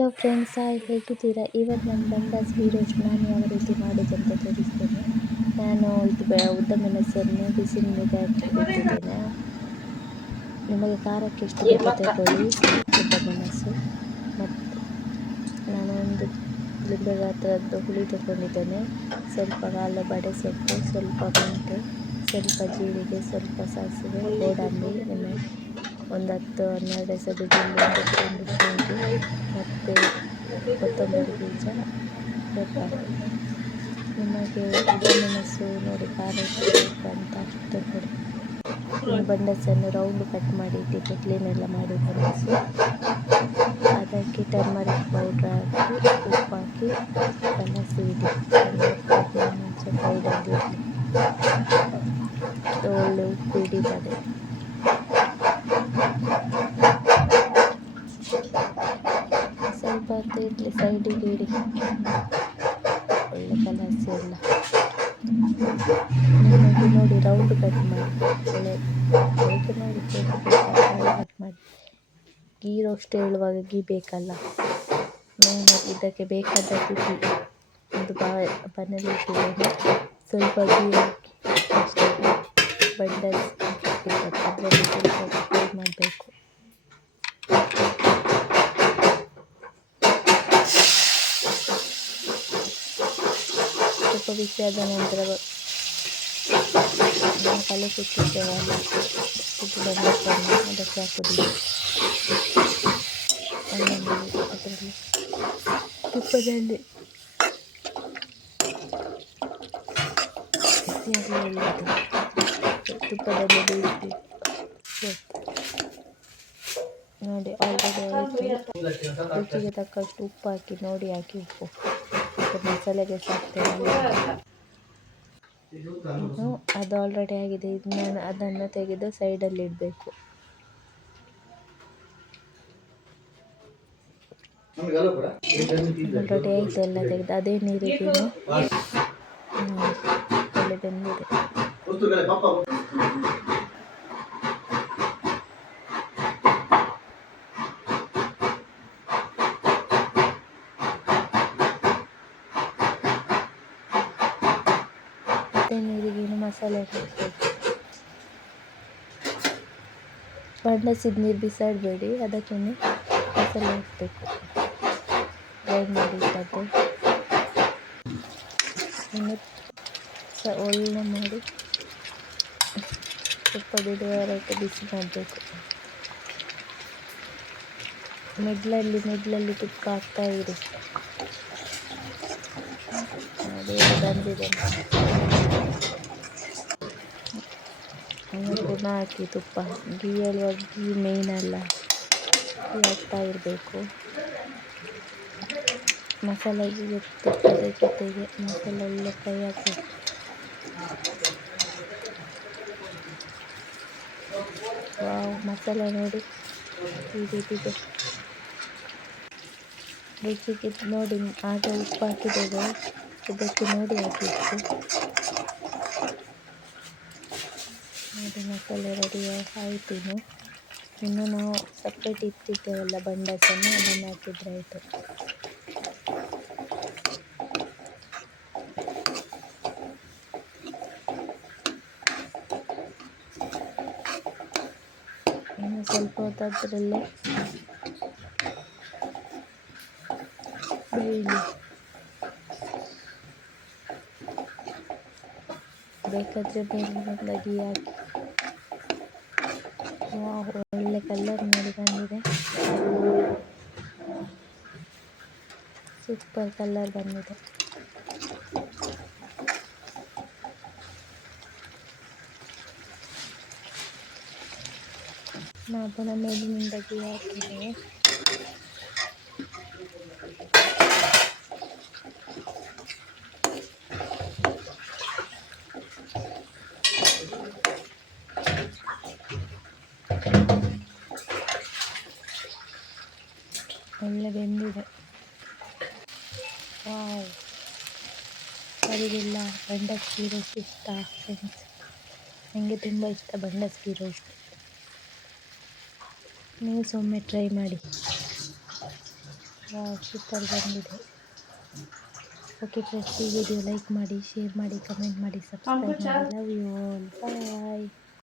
Hello friends, hi, ಹೇಗಿದ್ದೀರಾ? ಇವತ್ತು ನಾನು ಬಂಡಾಸ್ ಗೀ ರೋಸ್ಟ್ ನಾನು ಯಾವ ರೀತಿ ಮಾಡೋದಂತ ತೋರಿಸ್ತೇನೆ. ನಾನು ಉದ್ದ ಮೆಣಸನ್ನು ಬಿಸಿ ನೀರಿಗೆ ಹಾಕಿ ಇಟ್ಟಿದ್ದೇನೆ. ನಿಮಗೆ ಖಾರಕ್ಕೆ ಎಷ್ಟು ಬೇಕೋ ತಗೊಳ್ಳಿ. ಉದ್ದ ಮೆಣಸು ಮತ್ತು ನಾನು ಒಂದು ಲಿಂಬೆ ಗಾತ್ರದ ಹುಳಿ ತಗೊಂಡಿದ್ದೇನೆ. ಸ್ವಲ್ಪ ಬಡೆ ಸೊಪ್ಪು, ಸ್ವಲ್ಪ ಮೆಂತೆ, ಸ್ವಲ್ಪ ಜೀರಿಗೆ, ಸ್ವಲ್ಪ ಸಾಸಿವೆ, ಗೋಡಂಬಿ, ಒಂದು 10-12 ಎಸಳು ಬೆಳ್ಳುಳ್ಳಿ, ಒಂದು ತುಂಡು ಶುಂಠಿ ಮತ್ತು ಕೊತ್ತಂಬರಿ ಬೀಜ, ಪೆಪ್ಪರ್. ನಿಮಗೆ ಉದ್ದ ಮೆಣಸು ನೋಡಿ ಖಾರ ಎಷ್ಟು ಬೇಕು ಅಂತ ಅಷ್ಟು ತಗೊಳ್ಳಿ. ಇನ್ನು ಬಂಡಸನ್ನು ರೌಂಡ್ ಕಟ್ ಮಾಡಿ ಇಟ್ಟಿದ್ದೆ, ಕ್ಲೀನ್ ಎಲ್ಲ ಮಾಡಿ ಬಂಡಸು. ಅದಕ್ಕೆ ಟರ್ಮರಿಕ್ ಪೌಡ್ರ್ ಹಾಕಿ ಉಪ್ಪು ಹಾಕಿ ಕಲಸಿ ಇಡಿ. ಒಂದು 10-15 ನಿಮಿಷ ಸೈಡಲ್ಲಿ ಇರಲಿ, ಒಳ್ಳೆ ಉಪ್ಪು ಹಿಡಿತದೆ. ಸ್ವಲ್ಪ ಹೊತ್ತು ಇರಲಿ, ಸೈಡಿಗೆ ಇಡಿ, ಒಳ್ಳೆ ಕಲಸಿ ಎಲ್ಲ. ನಿಮಗೆ ನೋಡಿ ರೌಂಡ್ ಕಟ್ ಮಾಡಿ, ಒಳ್ಳೆ ಹೇಗೆ ನೋಡಿ ಕಟ್ ಮಾಡಿ. ಗೀ ರೋಸ್ಟ್ ಹೇಳುವಾಗ ಗೀ ಬೇಕಲ್ಲ, ಮೇನಾಗಿ ಇದಕ್ಕೆ ಬೇಕಾದದ್ದು ಗೀ. ಒಂದು ಬನ್ನಲ್ಲಿ ಇಟ್ಟಿದ್ದೇನೆ, ಸ್ವಲ್ಪ ಗೀ ಹಾಕಿ ಅಷ್ಟೇ. ಬಂಡಲ್ಸ್ ಅದರಲ್ಲಿ ಸ್ವಲ್ಪ ಫ್ರೈ ಮಾಡಬೇಕು. ಸ್ವಲ್ಪ ಬಿಸಿ ಆದ ನಂತರ ನಾವು ಕಲಸಿಟ್ಟಿದ್ದೇವಲ್ಲ ಇದು ಬಂಡಸನ್ನು ಅದಕ್ಕೆ ಹಾಕೋದು. ಅದರಲ್ಲಿ ತುಪ್ಪದಲ್ಲಿ ತುಪ್ಪದಲ್ಲಿ ಬೇಯಿಸಿ ನೋಡಿ. ಆಲ್ರೆಡಿ ಆಯಿತು. ರುಚಿಗೆ ತಕ್ಕಷ್ಟು ಉಪ್ಪು ಹಾಕಿ ನೋಡಿ, ಹಾಕಿ ಉಪ್ಪು ಮತ್ತು ಮಸಾಲೆಗೆ ಸಾಕ್ತೇನೆ. ಇನ್ನು ಅದು ಆಲ್ರೆಡಿ ಆಗಿದೆ. ಇದನ್ನು ಅದನ್ನು ತೆಗೆದು ಸೈಡಲ್ಲಿ ಇಡಬೇಕು. ಆಲ್ರೆಡಿ ಆಯಿತು, ಎಲ್ಲ ತೆಗೆದು ಅದೇ ನೀರಿಗೆ ಒಳ್ಳೆ ಬೆಂದಿದೆ. ಅದೇ ನೀರಿಗೆ ಮಸಾಲೆ ಹಾಕಬೇಕು. ಬಂಡಸಿದ ನೀರು ಬಿಸಾಡಬೇಡಿ, ಅದಕ್ಕೆ ಮಸಾಲೆ ಹಾಕಬೇಕು. ಗ್ರೈಂಡ್ ಮಾಡಿ ಇಟ್ಟದ್ದು ಇನ್ನು ಒಳ್ಳೆ ಮಾಡಿ ತುಪ್ಪ ಬಿಡುವವರೆಗೆ ಬಿಸಿ ಮಾಡಬೇಕು. ಮಿಡ್ಲಲ್ಲಿ ತುಪ್ಪ ಹಾಕ್ತಾ ಇರಿ. ನೋಡಿ ಬಂದಿದೆ. ಇನ್ನು ಪುನಃ ಹಾಕಿ ತುಪ್ಪ. ಗೀ ಹೇಳುವಾಗ ಗೀ ಮೇಯ್ನ್ ಅಲ್ಲ, ಗೀ ಹಾಕ್ತಾ ಇರಬೇಕು. ಮಸಾಲೆಗೆ ತುಪ್ಪದ ಜೊತೆಗೆ ಮಸಾಲೆ ಒಳ್ಳೆ ಫ್ರೈ ಆಗಬೇಕು. ವಾವ್, ಮಸಾಲೆ ನೋಡಿ ಈ ರೀತಿದೆ. ರುಚಿಗೆ ನೋಡಿ, ಆಗ ಉಪ್ಪು ಹಾಕಿದ್ದೇವೆ, ಇದಕ್ಕೆ ನೋಡಿ ಹಾಕಿ ಉಪ್ಪು. ನೋಡಿ ಮಸಾಲೆ ರೆಡಿ ಆಯಿತು. ಇನ್ನು ನಾವು ಸಪ್ರೇಟ್ ಇಟ್ಟಿದ್ದೇವಲ್ಲ ಬಂಡಸನ್ನು, ಅದನ್ನು ಹಾಕಿದ್ರೆ ಆಯಿತು. ಇನ್ನು ಸ್ವಲ್ಪ ಹೊತ್ತದ್ರಲ್ಲೇ ಬೇಯಲಿ. ಬೇಕಾದರೆ ಮೇಲಿನಿಂದ ಗೀ ಹಾಕಿ. ಒಳ್ಳೆ ಕಲರ್ ನೋಡಿ ಬಂದಿದೆ. ಸೂಪರ್ ಕಲರ್ ಬಂದಿದೆ. ನಾವು ಪುನಃ ಮೇಲಿನಿಂದ ಗೀ ಹಾಕಿದ್ದೇವೆ. ಒಳ್ಳೆ ಬೆಂದಿದೆ. ವಾವ್, ಸರಿಗಿಲ್ಲ. ಬಂಡಸ್ ಗೀ ರೋಸ್ಟ್ ಇಷ್ಟ ಫ್ರೆಂಡ್ಸ್, ನನಗೆ ತುಂಬ ಇಷ್ಟ ಬಂಡಸ್ ಗೀ ರೋಸ್ಟ್. ನೀವು ಒಮ್ಮೆ ಟ್ರೈ ಮಾಡಿ. ವಾವ್ ಸೂಪರ್ ಬಂದಿದೆ. ಓಕೆ ಫ್ರೆಂಡ್ಸ್, ಈ ವಿಡಿಯೋ ಲೈಕ್ ಮಾಡಿ, ಶೇರ್ ಮಾಡಿ, ಕಮೆಂಟ್ ಮಾಡಿ, ಸಬ್ಸ್ಕ್ರೈಬ್ ಮಾಡಿ. Love you all. ಬಾಯ್.